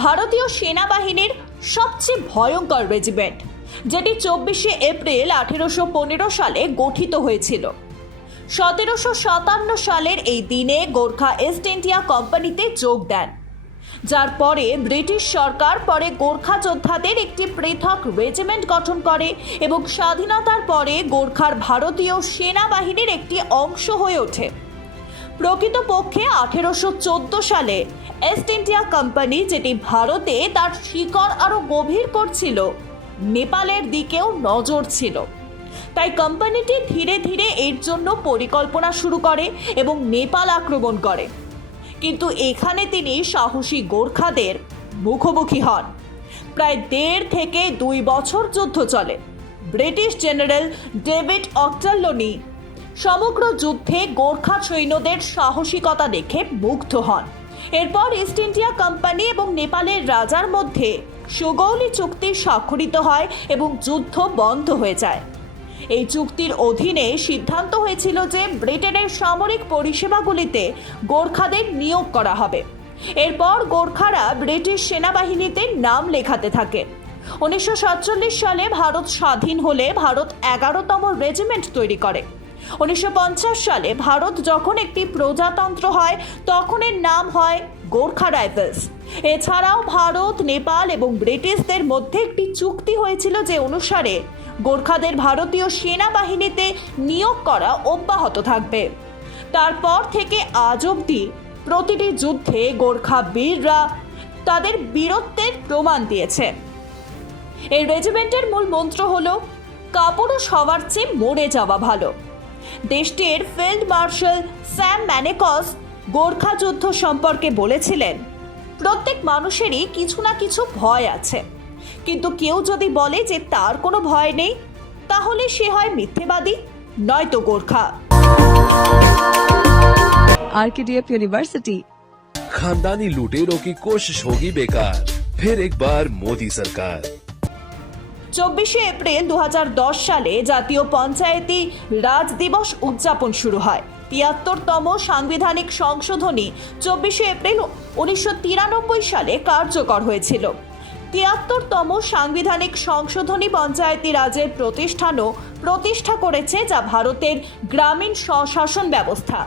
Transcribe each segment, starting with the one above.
ভারতীয় সেনাবাহিনীর সবচেয়ে ভয়ঙ্কর রেজিমেন্ট, যেটি চব্বিশে এপ্রিল আঠেরোশো পনেরো সালে গঠিত হয়েছিল। সতেরোশো সাতান্ন সালের এই দিনে গোর্খা ইস্ট ইন্ডিয়া কোম্পানিতে যোগ দেন। যার পরে ব্রিটিশ সরকার পরে গোর্খা যোদ্ধাদের একটি পৃথক রেজিমেন্ট গঠন করে এবং স্বাধীনতার পরে গোর্খার ভারতীয় সেনাবাহিনীর একটি অংশ হয়ে ওঠে। প্রকৃতপক্ষে আঠেরোশো চোদ্দ সালে ইস্ট ইন্ডিয়া কোম্পানি যেটি ভারতে তার শিকড় আরও গভীর করছিল, নেপালের দিকেও নজর ছিল। তাই কোম্পানিটি ধীরে ধীরে এর জন্য পরিকল্পনা শুরু করে এবং নেপাল আক্রমণ করে। কিন্তু এখানে তিনি সাহসী গোর্খাদের মুখোমুখি হন। প্রায় দেড় থেকে দুই বছর যুদ্ধ চলে। ব্রিটিশ জেনারেল ডেভিড অক্টাল্লোনি সমগ্র যুদ্ধে গোর্খা সৈন্যদের সাহসিকতা দেখে মুগ্ধ হন। এরপর ইস্ট ইন্ডিয়া কোম্পানি এবং নেপালের রাজার মধ্যে সুগৌলি চুক্তি স্বাক্ষরিত হয় এবং যুদ্ধ বন্ধ হয়ে যায়। এই চুক্তির অধীনে সিদ্ধান্ত হয়েছিল যে ব্রিটেনের সামরিক পরিষেবাগুলিতে গোর্খাদের নিয়োগ করা হবে। এরপর গোর্খারা ব্রিটিশ সেনাবাহিনীতে নাম লেখাতে থাকে। উনিশশো সাতচল্লিশ সালে ভারত স্বাধীন হলে ভারত এগারোতম রেজিমেন্ট তৈরি করে। উনিশশো পঞ্চাশ সালে ভারত যখন একটি প্রজাতন্ত্র হয়, তখন এর নাম হয় গোর্খা রাইফেলস। এছাড়াও ভারত, নেপাল এবং ব্রিটিশদের মধ্যে একটি চুক্তি হয়েছিল যে অনুসারে গোর্খাদের ভারতীয় সেনাবাহিনীতে নিয়োগ করা অব্যাহত থাকবে। তারপর থেকে আজ অবধি প্রতিটি যুদ্ধে গোর্খা বীররা তাদের বীরত্বের প্রমাণ দিয়েছে। এই রেজিমেন্টের মূল মন্ত্র হল, কাপড়ও সবার চেয়ে মরে যাওয়া ভালো। দেশটির field marshal Sam Manekshaw Gorkha যুদ্ধ সম্পর্কে বলেছিলেন প্রত্যেক মানুষেরই কিছু না কিছু ভয় আছে কিন্তু কেউ যদি বলে যে তার কোনো ভয় নেই তাহলে সে হয় মিথ্যেবাদী নয়তো গোর্খা आरकेडीएफ यूनिवर्सिटी खानदानी लुटेरों की कोशिश होगी बेकार फिर एक बार मोदी सरकार চব্বিশে এপ্রিল দু হাজার দশ সালে জাতীয় পঞ্চায়েতি রাজ দিবস উদযাপন শুরু হয়। তিয়াত্তরতম সাংবিধানিক সংশোধনী চব্বিশে এপ্রিল উনিশশো তিরানব্বই সালে কার্যকর হয়েছিল। তিয়াত্তরতম সাংবিধানিক সংশোধনী পঞ্চায়েতি রাজের প্রতিষ্ঠানও প্রতিষ্ঠা করেছে যা ভারতের গ্রামীণ স্বশাসন ব্যবস্থা।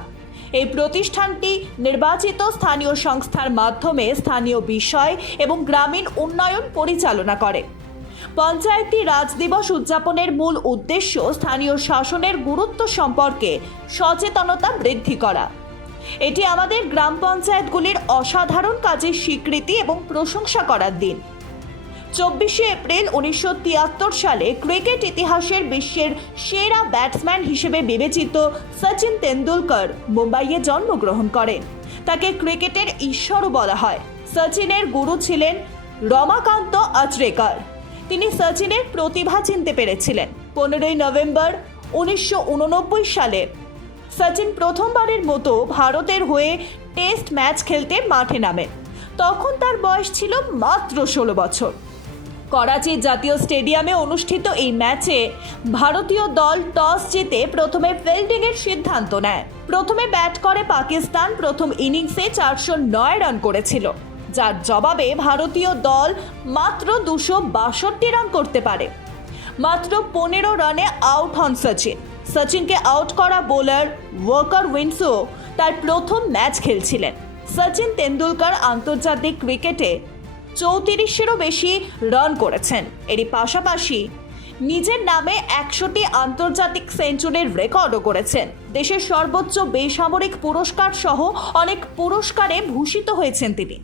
এই প্রতিষ্ঠানটি নির্বাচিত স্থানীয় সংস্থার মাধ্যমে স্থানীয় বিষয় এবং গ্রামীণ উন্নয়ন পরিচালনা করে। পঞ্চায়েতি রাজ দিবস উদযাপনের মূল উদ্দেশ্য স্থানীয় শাসনের গুরুত্ব সম্পর্কে সচেতনতা বৃদ্ধি করা। এটি আমাদের গ্রাম পঞ্চায়েতগুলির অসাধারণ কাজের স্বীকৃতি এবং প্রশংসা করার দিন। চব্বিশে এপ্রিল উনিশশো তিয়াত্তর সালে ক্রিকেট ইতিহাসের বিশ্বের সেরা ব্যাটসম্যান হিসেবে বিবেচিত সচিন তেন্ডুলকর মুম্বাইয়ে জন্মগ্রহণ করেন। তাকে ক্রিকেটের ঈশ্বরও বলা হয়। সচিনের গুরু ছিলেন রমাকান্ত আচরেকর। তিনি সচিনের প্রতিভা চিনতে পেরেছিলেন। পনেরোই নভেম্বর উনিশশো উননব্বই সালে সচিন প্রথমবারের মতো ভারতের হয়ে টেস্ট ম্যাচ খেলতে মাঠে নামেন তখন তার বয়স ছিল মাত্র ষোলো বছর। করাচির জাতীয় স্টেডিয়ামে অনুষ্ঠিত এই ম্যাচে ভারতীয় দল টস জিতে প্রথমে ফিল্ডিংয়ের সিদ্ধান্ত নেয়। প্রথমে ব্যাট করে পাকিস্তান, প্রথম ইনিংসে চারশো নয় রান করেছিল। যার জবাবে ভারতীয় দল মাত্র দুশো বাষট্টি রান করতে পারে। মাত্র পনেরো রানে আউট হন সচিন। সচিনকে আউট করা বোলার ওয়াকার উইন্সো তার প্রথম ম্যাচ খেলছিলেন। সচিন তেন্ডুলকর আন্তর্জাতিক ক্রিকেটে চৌত্রিশেরও বেশি রান করেছেন। এরই পাশাপাশি নিজের নামে একশোটি আন্তর্জাতিক সেঞ্চুরির রেকর্ডও করেছেন। দেশের সর্বোচ্চ বেসামরিক পুরস্কার সহ অনেক পুরস্কারে ভূষিত হয়েছেন তিনি।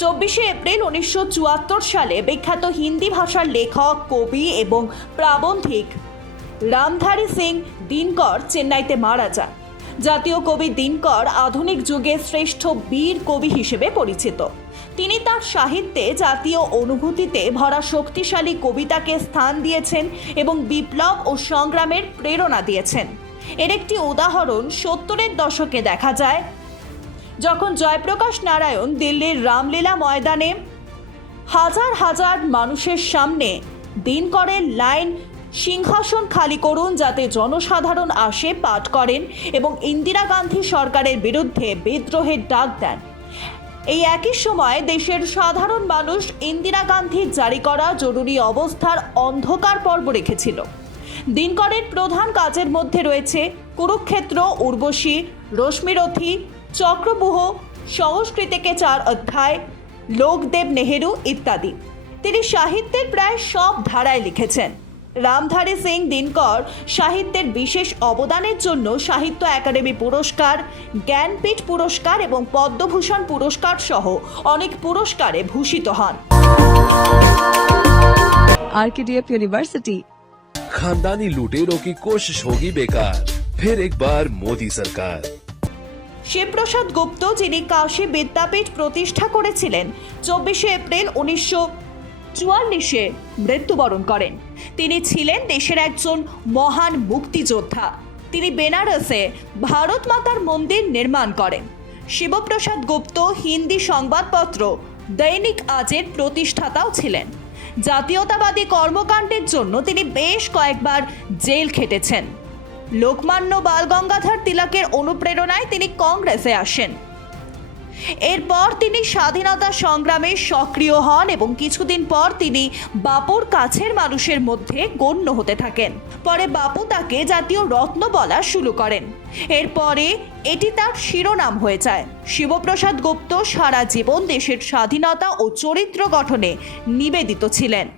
চব্বিশে এপ্রিল উনিশশো চুয়াত্তর সালে বিখ্যাত হিন্দি ভাষার লেখক, কবি এবং প্রাবন্ধিক রামধারী সিং দিনকর চেন্নাইতে মারা যান। জাতীয় কবি দিনকর আধুনিক যুগে শ্রেষ্ঠ বীর কবি হিসেবে পরিচিত। তিনি তার সাহিত্যে জাতীয় অনুভূতিতে ভরা শক্তিশালী কবিতাকে স্থান দিয়েছেন এবং বিপ্লব ও সংগ্রামের প্রেরণা দিয়েছেন। এর একটি উদাহরণ সত্তরের দশকে দেখা যায় যখন জয়প্রকাশ নারায়ণ দিল্লির রামলীলা ময়দানে হাজার হাজার মানুষের সামনে দিন দিনকরের লাইন সিংহাসন খালি করুন যাতে জনসাধারণ আসে, পাঠ করেন এবং ইন্দিরা গান্ধী সরকারের বিরুদ্ধে বিদ্রোহের ডাক দেন। এই একই সময় দেশের সাধারণ মানুষ ইন্দিরা গান্ধীর জারি করা জরুরি অবস্থার অন্ধকার পর্ব রেখেছিল। দিনকরের প্রধান কাজের মধ্যে রয়েছে কুরুক্ষেত্র, উর্বশী, রশ্মিরথী চক্রবুহ সংস্কৃতিকে চার অধ্যায় লোকদেব নেহেরু ইত্যাদি তিনি সাহিত্যের প্রায় সব ধারায় লিখেছেন রামধারী সিং দিনকর সাহিত্যের বিশেষ অবদানের জন্য সাহিত্য একাডেমি পুরস্কার জ্ঞানপীঠ পুরস্কার এবং পদ্মভূষণ পুরস্কার সহ অনেক পুরস্কারে ভূষিত হন RKDF University. खानदानी लुटेरों की कोशिश होगी बेकार फिर एक बार मोदी सरकार শিবপ্রসাদ গুপ্ত, যিনি কাশী বিদ্যাপীঠ প্রতিষ্ঠা করেছিলেন, চব্বিশে এপ্রিল উনিশশো চুয়াল্লিশে মৃত্যুবরণ করেন। তিনি ছিলেন দেশের একজন মহান মুক্তিযোদ্ধা। তিনি বেনারসে ভারত মাতার মন্দির নির্মাণ করেন। শিবপ্রসাদ গুপ্ত হিন্দি সংবাদপত্র দৈনিক আজের প্রতিষ্ঠাতাও ছিলেন। জাতীয়তাবাদী কর্মকাণ্ডের জন্য তিনি বেশ কয়েকবার জেল খেটেছেন। লোকমান্য বালগঙ্গাধর তিলকের অনুপ্রেরণায় তিনি কংগ্রেসে আসেন। এরপর তিনি স্বাধীনতা সংগ্রামে সক্রিয় হন এবং কিছুদিন পর তিনি বাপুর কাছের মানুষের মধ্যে গণ্য হতে থাকেন। পরে বাপু তাকে জাতীয় রত্ন বলা শুরু করেন। এরপরে এটি তার শিরোনাম হয়ে যায়। শিবপ্রসাদ গুপ্ত সারা জীবন দেশের স্বাধীনতা ও চরিত্র গঠনে নিবেদিত ছিলেন।